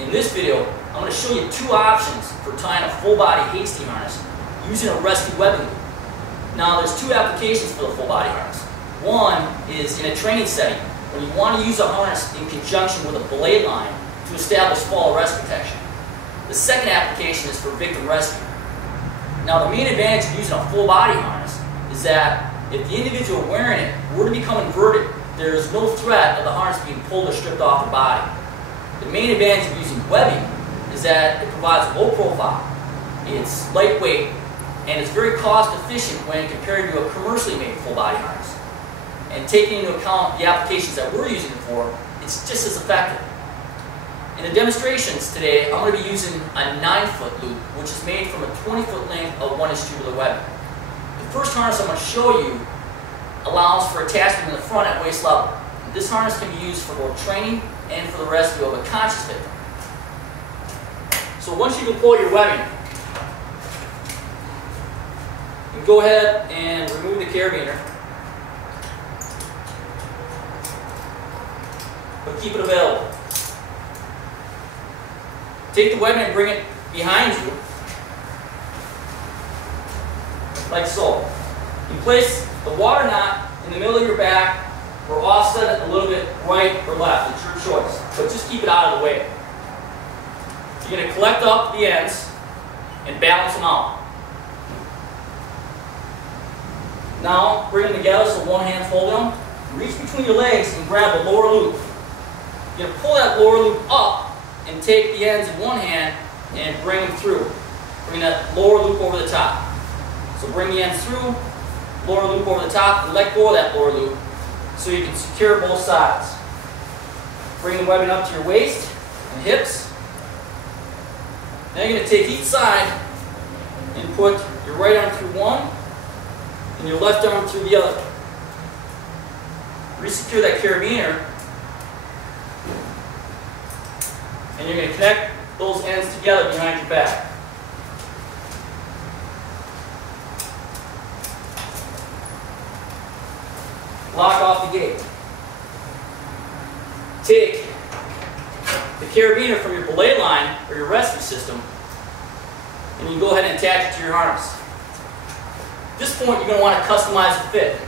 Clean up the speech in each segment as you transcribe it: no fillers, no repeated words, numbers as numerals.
In this video, I'm going to show you two options for tying a full body hasty harness using a rescue webbing loop. Now there's two applications for the full body harness. One is in a training setting when you want to use a harness in conjunction with a belay line to establish fall arrest protection. The second application is for victim rescue. Now the main advantage of using a full body harness is that if the individual wearing it were to become inverted, there is no threat of the harness being pulled or stripped off the body. The main advantage of using webbing is that it provides low profile, it's lightweight, and it's very cost efficient when compared to a commercially made full body harness. And taking into account the applications that we're using it for, it's just as effective. In the demonstrations today, I'm going to be using a 9-foot loop, which is made from a 20-foot length of 1-inch tubular webbing. The first harness I'm going to show you allows for attachment in the front at waist level. This harness can be used for both training and for the rescue of a conscious victim. So once you deploy your webbing, you go ahead and remove the carabiner, but keep it available. Take the webbing and bring it behind you, like so. You place the water knot in the middle of your back or offset it a little bit right or left. It's your choice, but just keep it out of the way. You're going to collect up the ends and balance them out. Now bring them together so one hand's holding them. Reach between your legs and grab the lower loop. You're going to pull that lower loop up and take the ends in one hand and bring them through. Bring that lower loop over the top. So bring the ends through, lower loop over the top, and let go of that lower loop so you can secure both sides. Bring the webbing up to your waist and hips. Now you're going to take each side and put your right arm through one and your left arm through the other. Resecure that carabiner, and you're going to connect those ends together behind your back. Lock off the gate. Take the carabiner from your belay line or your rescue system, and you go ahead and attach it to your harness. At this point, you're going to want to customize the fit.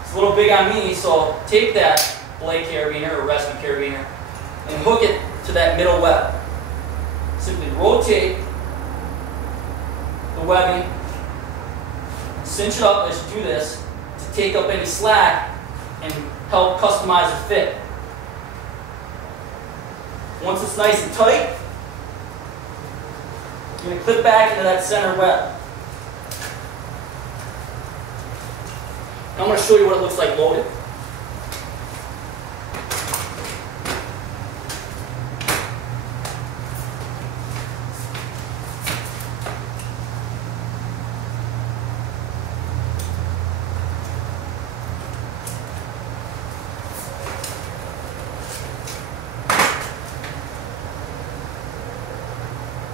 It's a little big on me, so take that belay carabiner or rescue carabiner and hook it to that middle web. Simply rotate the webbing, cinch it up as you do this to take up any slack and help customize the fit. Once it's nice and tight, you're going to clip back into that center web. Now I'm going to show you what it looks like loaded.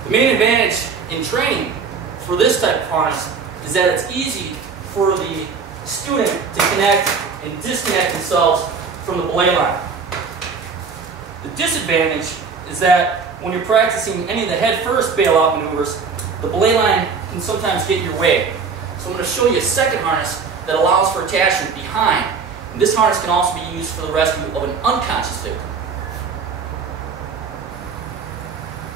The main advantage in training for this type of harness is that it's easy for the student to connect and disconnect themselves from the belay line. The disadvantage is that when you're practicing any of the head-first bailout maneuvers, the belay line can sometimes get in your way. So I'm going to show you a second harness that allows for attachment behind. And this harness can also be used for the rescue of an unconscious victim.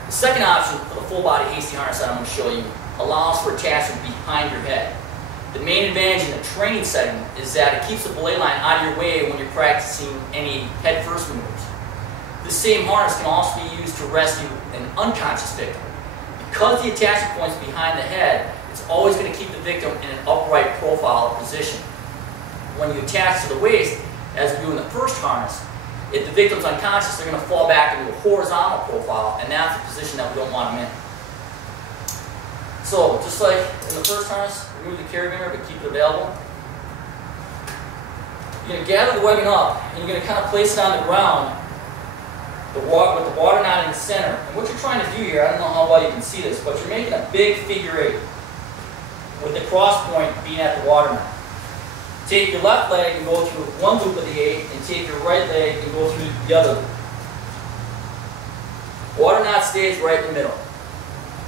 The second option for the full body hasty harness that I'm going to show you allows for attachment behind your head. The main advantage in a training setting is that it keeps the belay line out of your way when you're practicing any head-first maneuvers. This same harness can also be used to rescue an unconscious victim. Because the attachment point's behind the head, it's always going to keep the victim in an upright profile position. When you attach to the waist, as we do in the first harness, if the victim's unconscious, they're going to fall back into a horizontal profile, and that's the position that we don't want them in. So, just like in the first harness, remove the carabiner but keep it available. You're going to gather the webbing up, and you're going to kind of place it on the ground with the water knot in the center. And what you're trying to do here, I don't know how well you can see this, but you're making a big figure 8 with the cross point being at the water knot. Take your left leg and go through one loop of the 8, and take your right leg and go through the other loop. Water rubber knot stays right in the middle.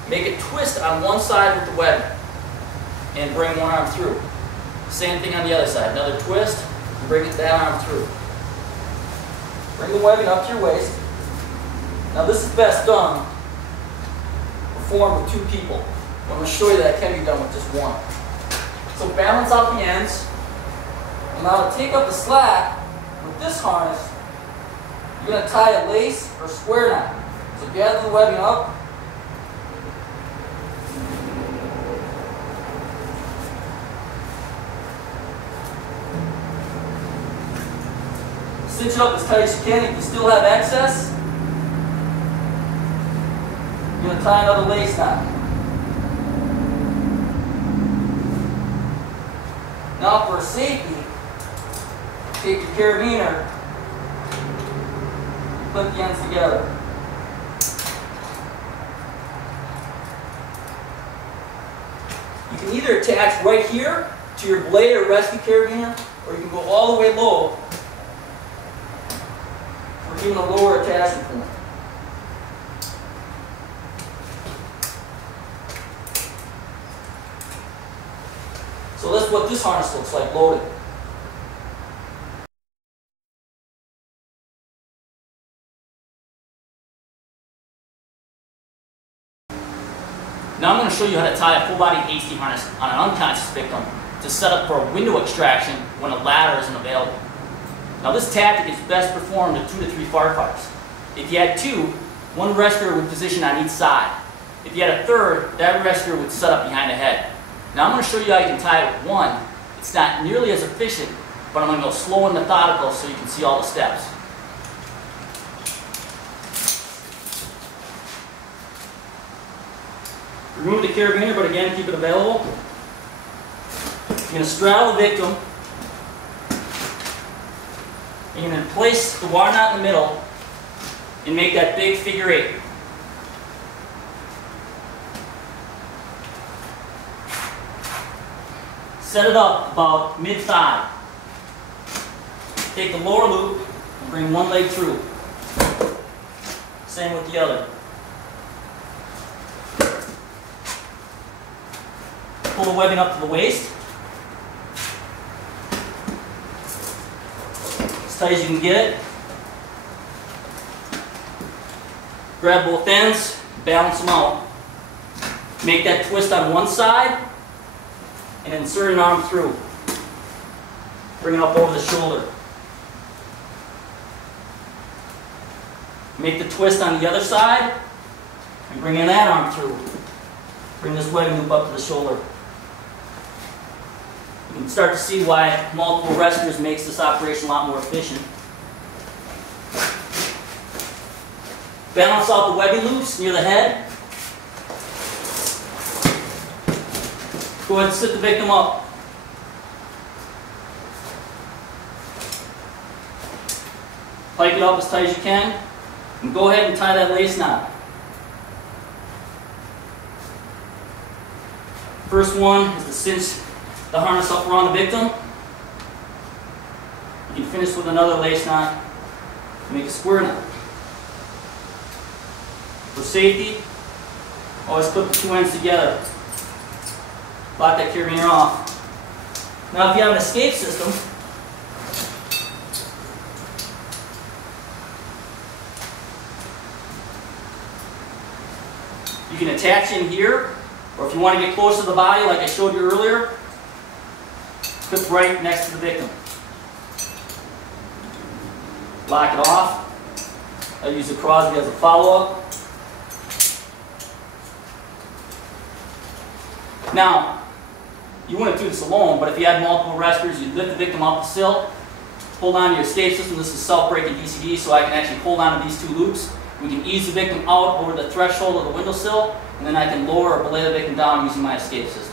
Make a twist on one side with the webbing and bring one arm through. Same thing on the other side. Another twist and bring that arm through. Bring the webbing up to your waist. Now this is best done, performed with 2 people. I'm going to show you that it can be done with just one. So balance out the ends. And now to take up the slack with this harness, you're going to tie a lace or square knot. So gather the webbing up. Cinch it up as tight as you can. If you still have excess, you're going to tie another lace knot. Now for safety, take your carabiner, clip the ends together. You can either attach right here to your blade or rescue carabiner, or you can go all the way low for even a lower attachment point. So that's what this harness looks like loaded. Now I'm going to show you how to tie a full body hasty harness on an unconscious victim to set up for a window extraction when a ladder isn't available. Now this tactic is best performed with 2 to 3 firefighters. If you had 2, one rescuer would position on each side. If you had a third, that rescuer would set up behind the head. Now I'm going to show you how you can tie it with 1. It's not nearly as efficient, but I'm going to go slow and methodical so you can see all the steps. Remove the carabiner, but again, keep it available. You're going to straddle the victim. And you're going to place the wire knot in the middle and make that big figure 8. Set it up about mid-thigh. Take the lower loop and bring one leg through. Same with the other. Pull the webbing up to the waist. As tight as you can get it. Grab both ends, balance them out. Make that twist on one side and insert an arm through. Bring it up over the shoulder. Make the twist on the other side and bring in that arm through. Bring this webbing loop up to the shoulder. You can start to see why multiple rescuers makes this operation a lot more efficient. Balance out the webbing loops near the head. Go ahead and sit the victim up. Pike it up as tight as you can. And go ahead and tie that lace knot. First one is to cinch the harness up around the victim. You can finish with another lace knot and make a square knot. For safety, always clip the 2 ends together. Lock that carabiner off. Now if you have an escape system, you can attach in here, or if you want to get close to the body like I showed you earlier, clip right next to the victim. Lock it off. I use the Crosby as a follow-up. Now, you wouldn't do this alone, but if you had multiple rescuers, you'd lift the victim off the sill, hold on to your escape system. This is self-braking DCD, so I can actually hold on to these 2 loops. We can ease the victim out over the threshold of the windowsill, and then I can lower or belay the victim down using my escape system.